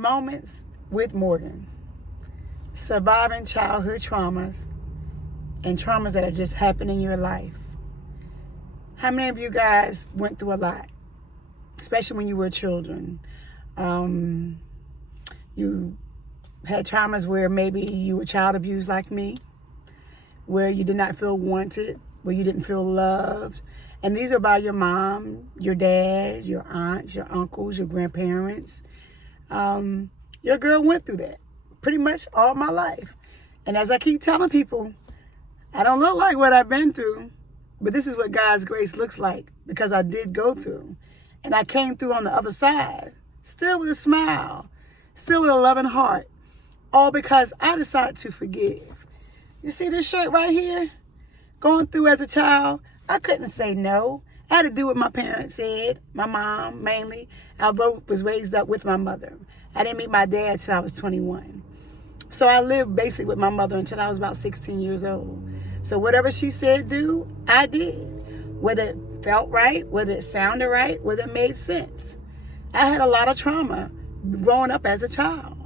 Moments with Morgan. Surviving childhood traumas and traumas that have just happened in your life. How many of you guys went through a lot, especially when you were children? You had traumas where maybe you were child abused like me, where you did not feel wanted, where you didn't feel loved. And these are by your mom, your dad, your aunts, your uncles, your grandparents. Your girl went through that pretty much all my life. And as I keep telling people, I don't look like what I've been through, but this is what God's grace looks like, because I did go through. And I came through on the other side, still with a smile, still with a loving heart, all because I decided to forgive. You see this shirt right here? Going through as a child, I couldn't say no. I had to do what my parents said, my mom mainly. I both was raised up with my mother. I didn't meet my dad till I was 21. So I lived basically with my mother until I was about 16 years old. So whatever she said do, I did. Whether it felt right, whether it sounded right, whether it made sense. I had a lot of trauma growing up as a child.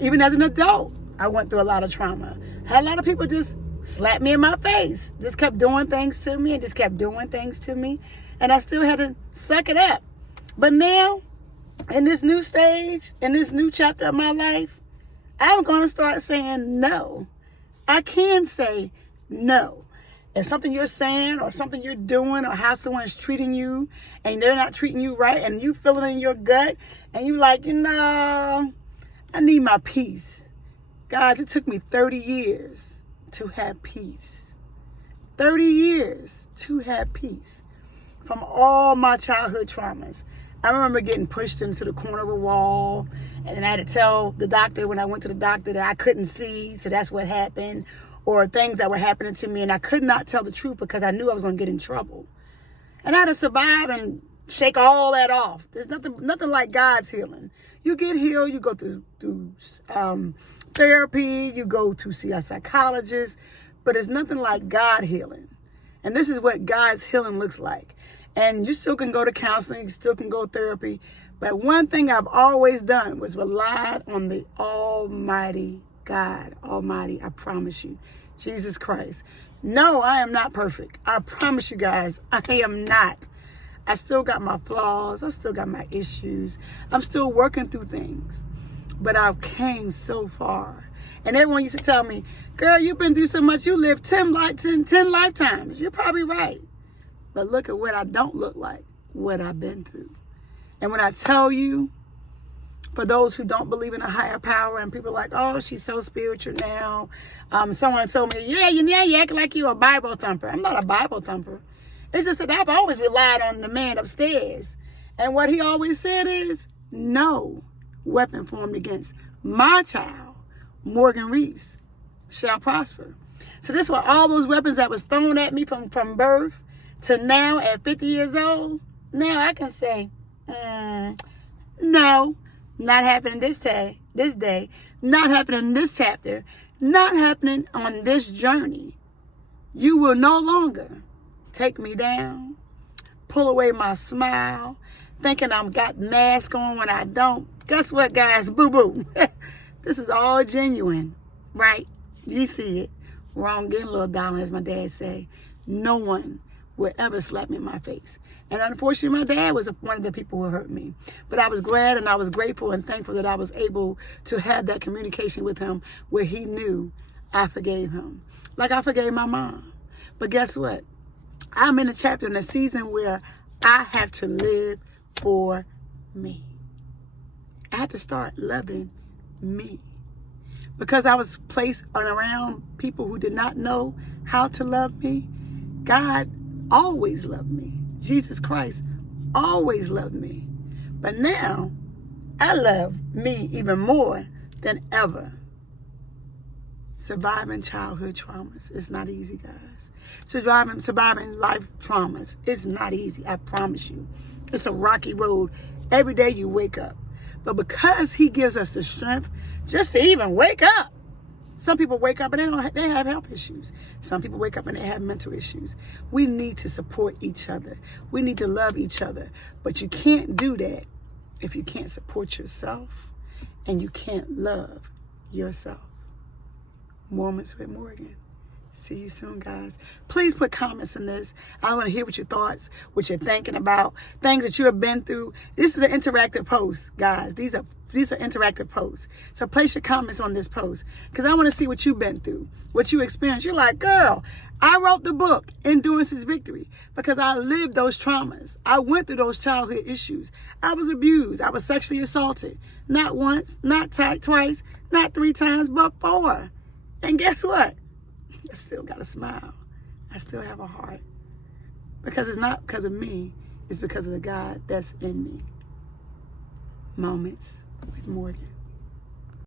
Even as an adult, I went through a lot of trauma. I had a lot of people just slap me in my face, just kept doing things to me and just kept doing things to me. And I still had to suck it up. But now, in this new stage, in this new chapter of my life, I'm going to start saying no. I can say no. If something you're saying or something you're doing or how someone's treating you and they're not treating you right and you feel it in your gut and you like, I need my peace. Guys, it took me 30 years to have peace. 30 years to have peace from all my childhood traumas. I remember getting pushed into the corner of a wall, and I had to tell the doctor when I went to the doctor that I couldn't see, so that's what happened, or things that were happening to me, and I could not tell the truth because I knew I was going to get in trouble. And I had to survive and shake all that off. There's nothing like God's healing. You get healed, you go through therapy, you go to see a psychologist, but it's nothing like God healing. And this is what God's healing looks like. And you still can go to counseling, you still can go to therapy. But one thing I've always done was relied on the Almighty God. Almighty, I promise you. Jesus Christ. No, I am not perfect. I promise you guys, I am not. I still got my flaws. I still got my issues. I'm still working through things. But I've came so far. And everyone used to tell me, girl, you've been through so much. You lived 10 lifetimes. You're probably right. But look at what I don't look like, what I've been through. And when I tell you, for those who don't believe in a higher power, and people are like, oh, she's so spiritual now. Someone told me, yeah, you act like you're a Bible thumper. I'm not a Bible thumper. It's just that I've always relied on the man upstairs. And what he always said is, no weapon formed against my child, Morgan Rees, shall prosper. So this were all those weapons that was thrown at me from birth to now at 50 years old. Now I can say, no, not happening this day, not happening this chapter, not happening on this journey. You will no longer take me down, pull away my smile, thinking I've got mask on when I don't. Guess what, guys? Boo-boo. This is all genuine, right? You see it. Wrong, getting a little dollar, as my dad say. No one would ever slap me in my face. And unfortunately, my dad was one of the people who hurt me. But I was glad and I was grateful and thankful that I was able to have that communication with him where he knew I forgave him. Like I forgave my mom. But guess what? I'm in a chapter in a season where I have to live for me. I had to start loving me. Because I was placed around people who did not know how to love me, God always loved me. Jesus Christ always loved me. But now, I love me even more than ever. Surviving childhood traumas is not easy, guys. Surviving life traumas is not easy, I promise you. It's a rocky road every day you wake up. But because he gives us the strength just to even wake up. Some people wake up and they have health issues. Some people wake up and they have mental issues. We need to support each other. We need to love each other. But you can't do that if you can't support yourself and you can't love yourself. Moments with Morgan. See you soon, guys. Please put comments in this. I want to hear what your thoughts, what you're thinking about, things that you have been through. This is an interactive post, guys. These are interactive posts. So place your comments on this post because I want to see what you've been through, what you experienced. You're like, girl, I wrote the book, Endurance is Victory, because I lived those traumas. I went through those childhood issues. I was abused. I was sexually assaulted. Not once, not twice, not 3 times, but 4. And guess what? I still got a smile. I still have a heart. Because it's not because of me. It's because of the God that's in me. Moments with Morgan.